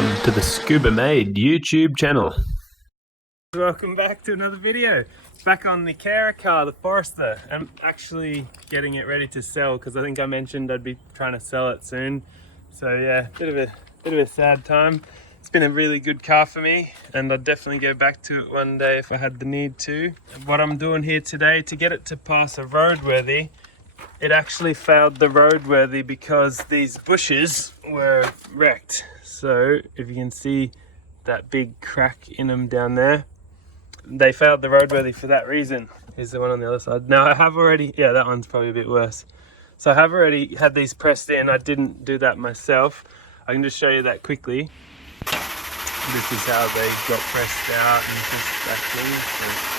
Welcome to the Scuba Made YouTube channel. Welcome back to another video. Back on the Carer car, the Forester. I'm actually getting it ready to sell because I think I mentioned I'd be trying to sell it soon. So yeah, bit of a sad time. It's been a really good car for me and I'd definitely go back to it one day if I had the need to. What I'm doing here today to get it to pass a roadworthy, it actually failed the roadworthy because these bushes were wrecked. So if you can see that big crack in them down there, they failed the roadworthy for that reason. Here's the one on the other side. Now I have already, yeah, that one's probably a bit worse. So I have already had these pressed in. I didn't do that myself. I can just show you that quickly. This is how they got pressed out and pushed back in. So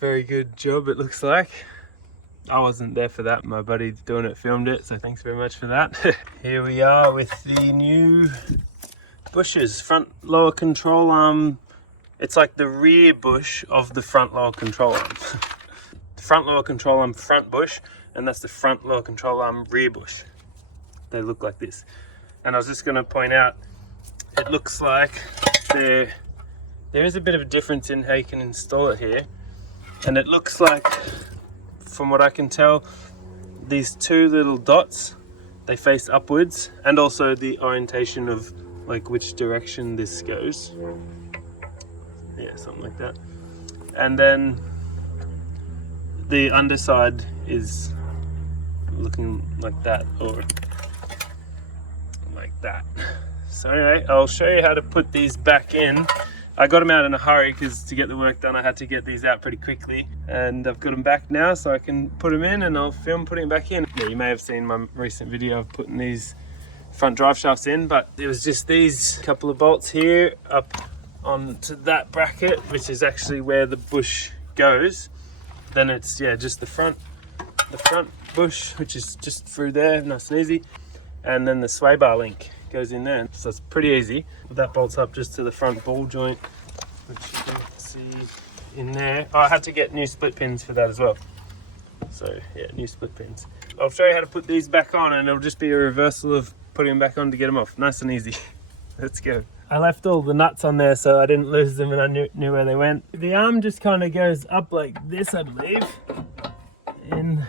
very good job, it looks like. I wasn't there for that, my buddy doing it filmed it, so thanks very much for that. Here we are with the new bushes, front lower control arm. It's like the rear bush of the front lower control arm. The front lower control arm front bush, and that's the front lower control arm rear bush. They look like this. And I was just going to point out, it looks like there is a bit of a difference in how you can install it here. And it looks like, from what I can tell, these two little dots, they face upwards, and also the orientation of like which direction this goes. Yeah, something like that. And then the underside is looking like that, or like that. So anyway, I'll show you how to put these back in. I got them out in a hurry because to get the work done I had to get these out pretty quickly, and I've got them back now so I can put them in and I'll film putting them back in. Yeah, you may have seen my recent video of putting these front drive shafts in, but it was just these couple of bolts here up onto that bracket, which is actually where the bush goes. Then it's, yeah, just the front bush, which is just through there, nice and easy, and then the sway bar link goes in there, so it's pretty easy. That bolts up just to the front ball joint, which you can see in there. Oh, I had to get new split pins for that as well. So yeah, new split pins. I'll show you how to put these back on, and it'll just be a reversal of putting them back on to get them off. Nice and easy. Let's go. I left all the nuts on there so I didn't lose them and I knew where they went. The arm just kind of goes up like this, I believe. In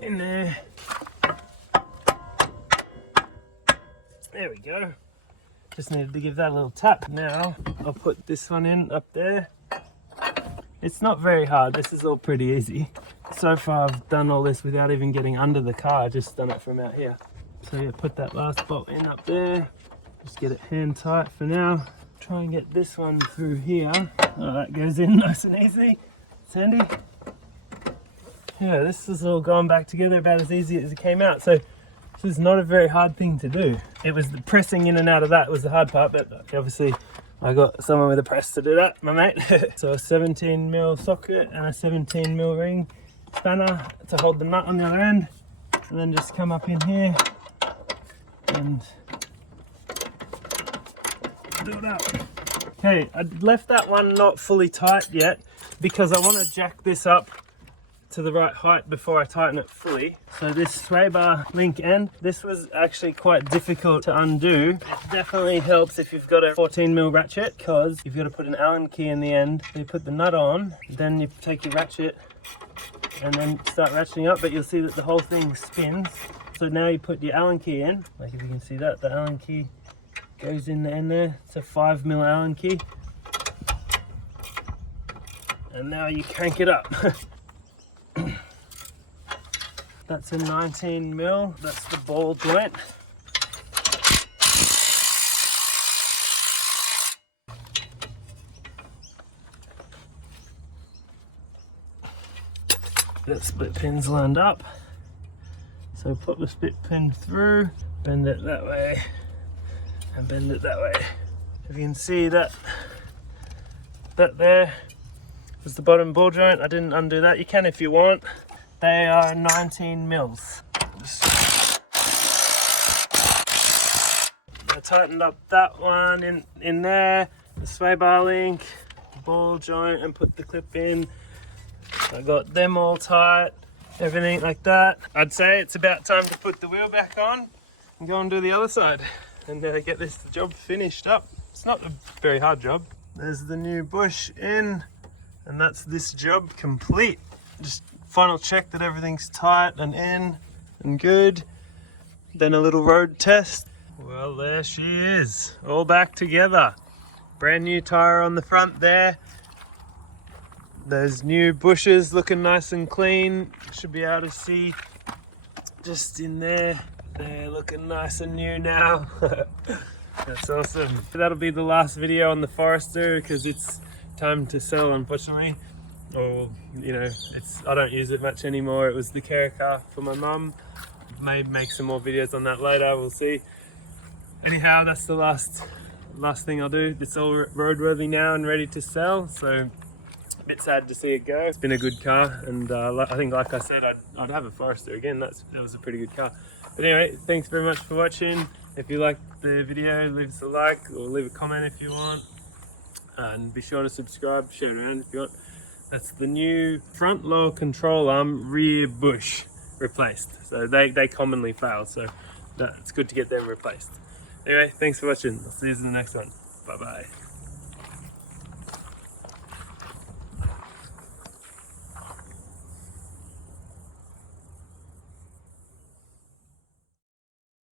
there. There we go. Just needed to give that a little tap. Now I'll put this one in up there. It's not very hard. This is all pretty easy. So far I've done all this without even getting under the car. I just done it from out here. So yeah, put that last bolt in up there. Just get it hand tight for now. Try and get this one through here. Oh, that goes in nice and easy. It's handy. Yeah, this is all going back together about as easy as it came out. So this is not a very hard thing to do. It was the pressing in and out of that was the hard part, but obviously I got someone with a press to do that, my mate. So a 17mm socket and a 17mm ring spanner to hold the nut on the other end, and then just come up in here and do it up. Okay, I left that one not fully tight yet because I want to jack this up to the right height before I tighten it fully. So this sway bar link end, this was actually quite difficult to undo. It definitely helps if you've got a 14mm ratchet, because you've got to put an Allen key in the end. You put the nut on, then you take your ratchet and then start ratcheting up, but you'll see that the whole thing spins. So now you put your Allen key in, like if you can see that, the Allen key goes in the end there. It's a 5mm Allen key. And now you crank it up. That's a 19mm, that's the ball joint. That split pin's lined up. So put the split pin through, bend it that way, and bend it that way. If you can see that there was the bottom ball joint. I didn't undo that. You can if you want. They are 19mm. I tightened up that one in there, the sway bar link, ball joint, and put the clip in. I got them all tight, everything like that. I'd say it's about time to put the wheel back on and go and do the other side and get this job finished up. It's not a very hard job. There's the new bush in, and that's this job complete. Just final check that everything's tight and in and good. Then a little road test. Well, there she is, all back together. Brand new tire on the front there. Those new bushes looking nice and clean. Should be able to see just in there. They're looking nice and new now. That's awesome. That'll be the last video on the Forester because it's time to sell, unfortunately. Or, you know, I don't use it much anymore. It was the carer car for my mum. May make some more videos on that later, we'll see. Anyhow, that's the last thing I'll do. It's all roadworthy now and ready to sell, so a bit sad to see it go. It's been a good car, and I think, like I said, I'd have a Forester again. That was a pretty good car. But anyway, thanks very much for watching. If you liked the video, leave us a like or leave a comment if you want, and be sure to subscribe, share it around if you want. That's the new front lower control arm rear bush replaced. So they commonly fail, so it's good to get them replaced. Anyway, thanks for watching. I'll see you in the next one. Bye bye.